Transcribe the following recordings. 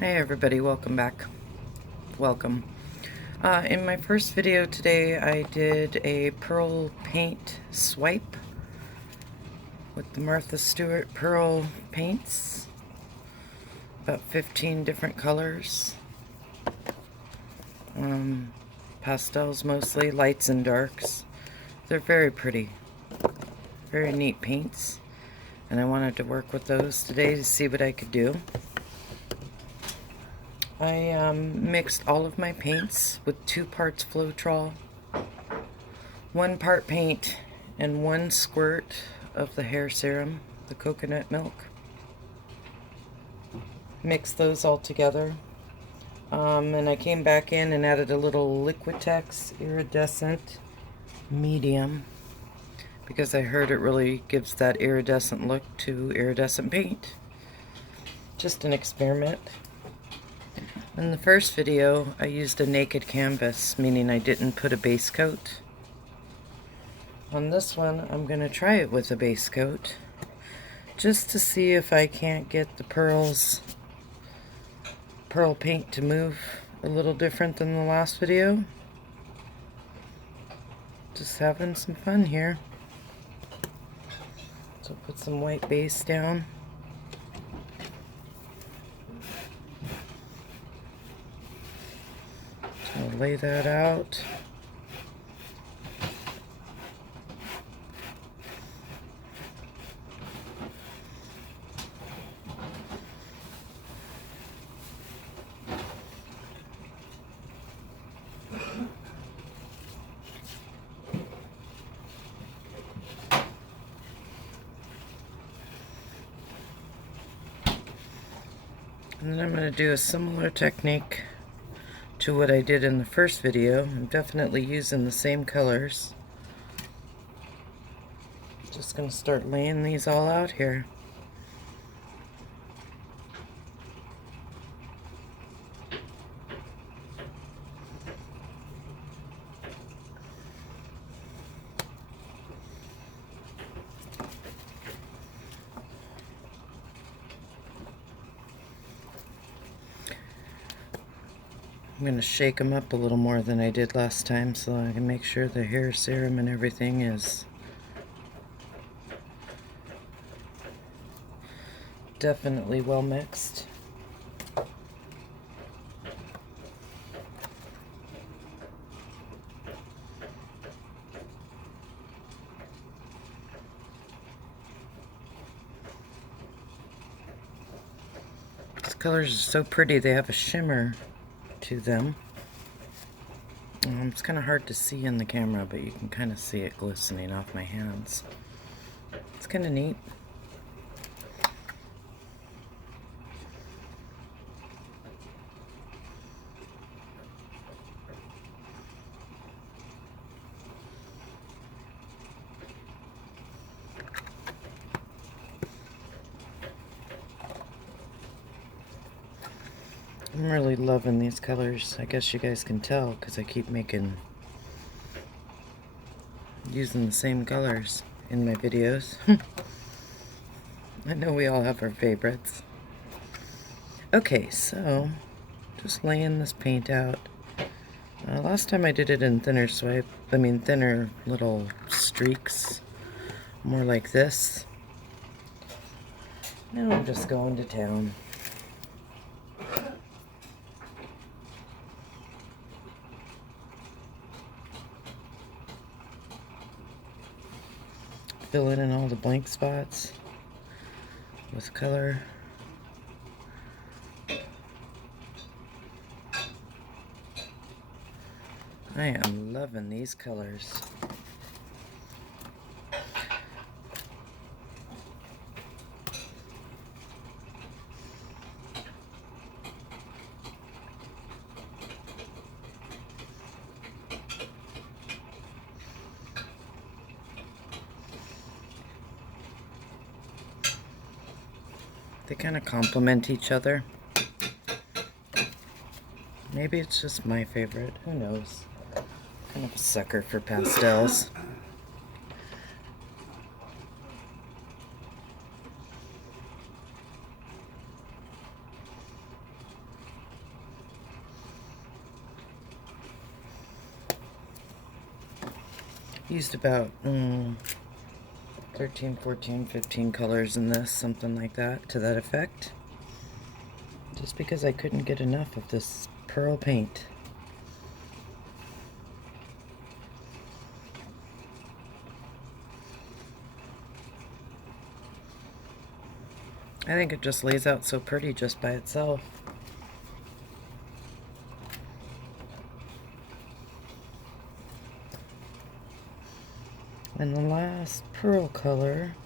Hey everybody, welcome back. Welcome. In my first video today, I did a Pearl paint swipe with the Martha Stewart Pearl paints. About 15 different colors. Pastels mostly, lights and darks. They're very pretty. Very neat paints. And I wanted to work with those today to see what I could do. I mixed all of my paints with 2 parts Floetrol, 1 part paint, and 1 squirt of the hair serum, the coconut milk. Mixed those all together. And I came back in and added a little Liquitex iridescent medium because I heard it really gives that iridescent look to iridescent paint. Just an experiment. In the first video, I used a naked canvas, meaning I didn't put a base coat. On this one, I'm going to try it with a base coat, just to see if I can't get the pearl paint to move a little different than the last video. Just having some fun here. So put some white base down. I'll lay that out. And then I'm going to do a similar technique to what I did in the first video. I'm definitely using the same colors. Just going to start laying these all out here. I'm going to shake them up a little more than I did last time so I can make sure the hair serum and everything is definitely well mixed. These colors are so pretty, they have a shimmer to them. It's kind of hard to see in the camera, but you can kind of see it glistening off my hands. It's kind of neat. I'm really loving these colors. I guess you guys can tell because I keep using the same colors in my videos. I know we all have our favorites. Okay, so just laying this paint out. Last time I did it in thinner little streaks, more like this. Now I'm just going to town. Filling in all the blank spots with color. I am loving these colors. They kind of complement each other. Maybe it's just my favorite. Who knows? Kind of a sucker for pastels. Used about 13, 14, 15 colors in this, something like that, to that effect. Just because I couldn't get enough of this pearl paint. I think it just lays out so pretty just by itself. And the last pearl color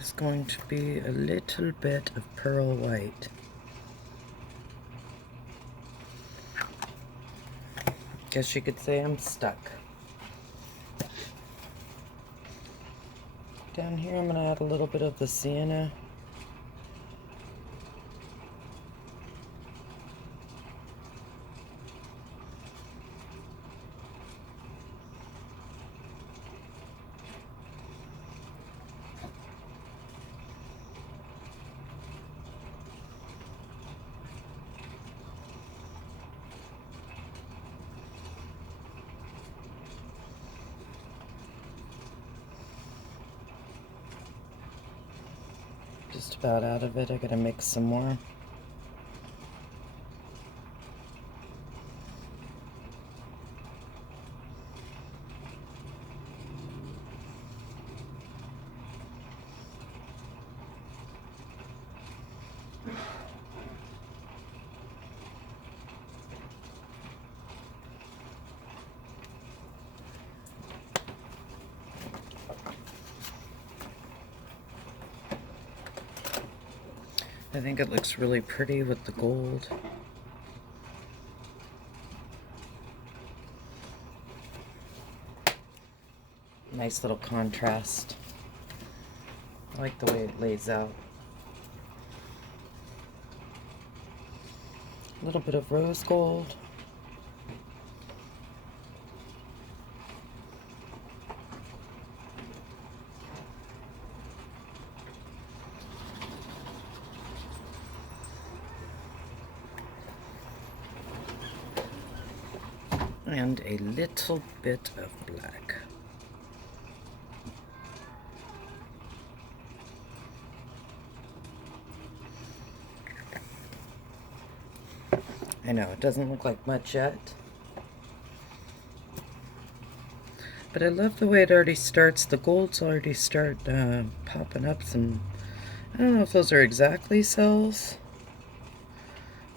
is going to be a little bit of pearl white. Guess you could say I'm stuck. Down here I'm going to add a little bit of the sienna. Just about out of it. I gotta mix some more. I think it looks really pretty with the gold. Nice little contrast. I like the way it lays out. A little bit of rose gold. And a little bit of black. I know, it doesn't look like much yet. But I love the way it already starts. The golds already start popping up some, I don't know if those are exactly cells,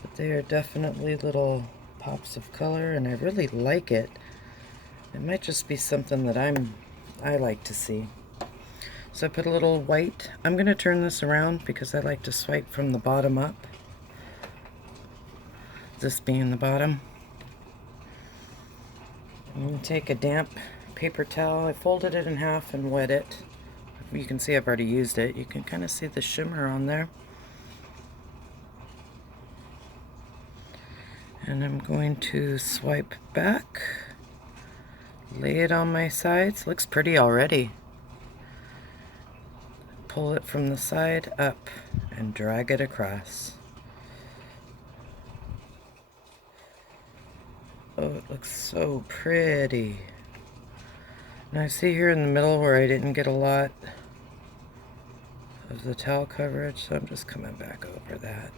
but they are definitely little pops of color, and I really like it. It might just be something that I like to see. So I put a little white. I'm going to turn this around because I like to swipe from the bottom up. This being the bottom. I'm going to take a damp paper towel. I folded it in half and wet it. You can see I've already used it. You can kind of see the shimmer on there. And I'm going to swipe back, lay it on my sides. Looks pretty already. Pull it from the side up and drag it across. Oh, it looks so pretty. Now see here in the middle where I didn't get a lot of the towel coverage, so I'm just coming back over that.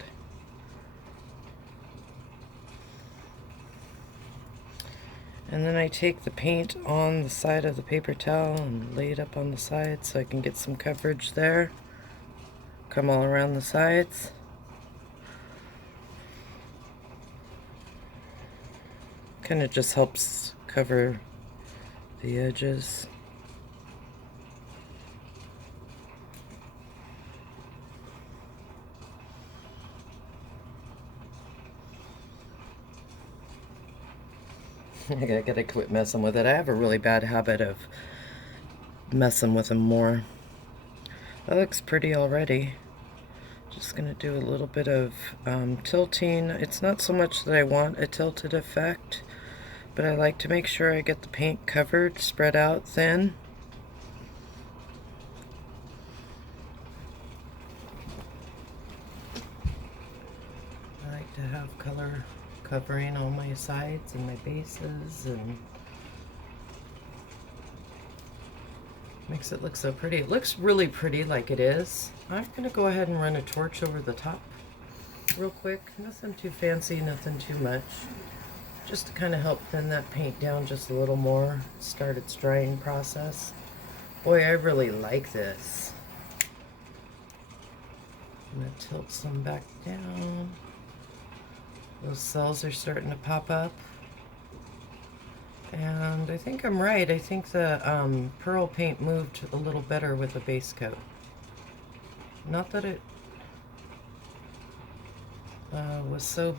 And then I take the paint on the side of the paper towel and lay it up on the side so I can get some coverage there. Come all around the sides. Kind of just helps cover the edges. I gotta quit messing with it. I have a really bad habit of messing with them more. That looks pretty already. Just going to do a little bit of tilting. It's not so much that I want a tilted effect, but I like to make sure I get the paint covered, spread out thin. I like to have color covering all my sides and my bases, and makes it look so pretty. It looks really pretty like it is. I'm going to go ahead and run a torch over the top real quick. Nothing too fancy, nothing too much. Just to kind of help thin that paint down just a little more, start its drying process. Boy, I really like this. I'm going to tilt some back down. Those cells are starting to pop up. And I think I'm right. I think the Pearl paint moved a little better with the base coat. Not that it was so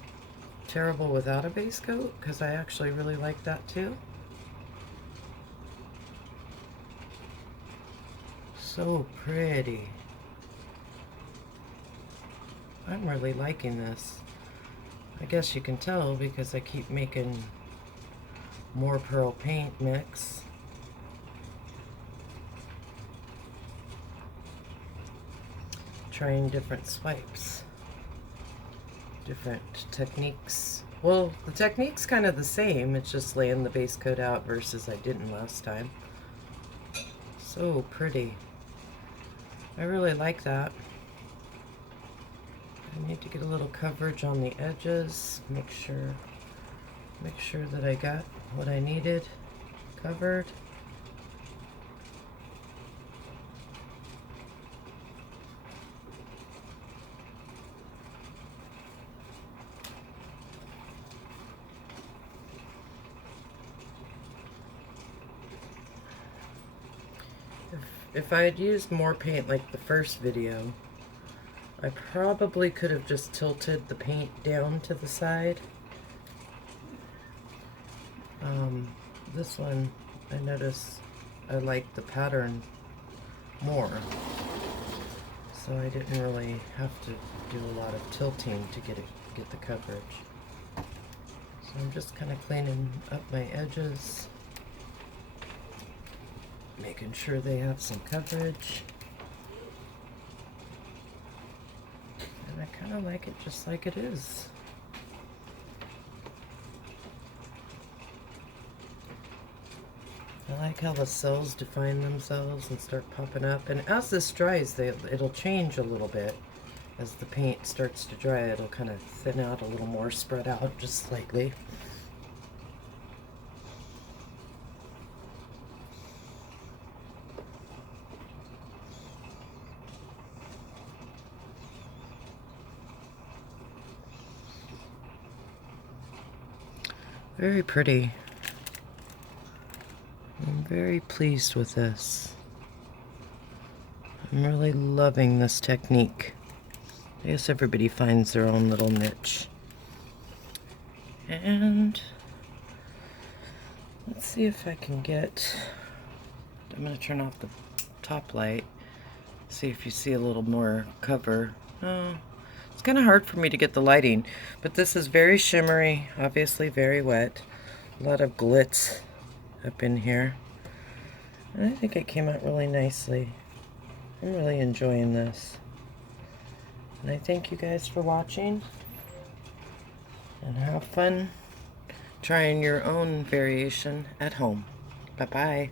terrible without a base coat, because I actually really like that too. So pretty. I'm really liking this. I guess you can tell because I keep making more Pearl paint mix. Trying different swipes. Different techniques. Well, the technique's kind of the same. It's just laying the base coat out versus I didn't last time. So pretty. I really like that. I need to get a little coverage on the edges. Make sure that I got what I needed covered. If I had used more paint like the first video, I probably could have just tilted the paint down to the side. This one, I notice I like the pattern more, so I didn't really have to do a lot of tilting to get the coverage. So I'm just kind of cleaning up my edges, making sure they have some coverage. And I kind of like it just like it is. I like how the cells define themselves and start popping up. And as this dries, it'll change a little bit. As the paint starts to dry, it'll kind of thin out a little more, spread out just slightly. Very pretty. I'm very pleased with this. I'm really loving this technique. I guess everybody finds their own little niche. And let's see if I can get, I'm going to turn off the top light, see if you see a little more cover. Oh, it's kind of hard for me to get the lighting, but this is very shimmery, obviously very wet. A lot of glitz up in here. And I think it came out really nicely. I'm really enjoying this. And I thank you guys for watching. And have fun trying your own variation at home. Bye-bye.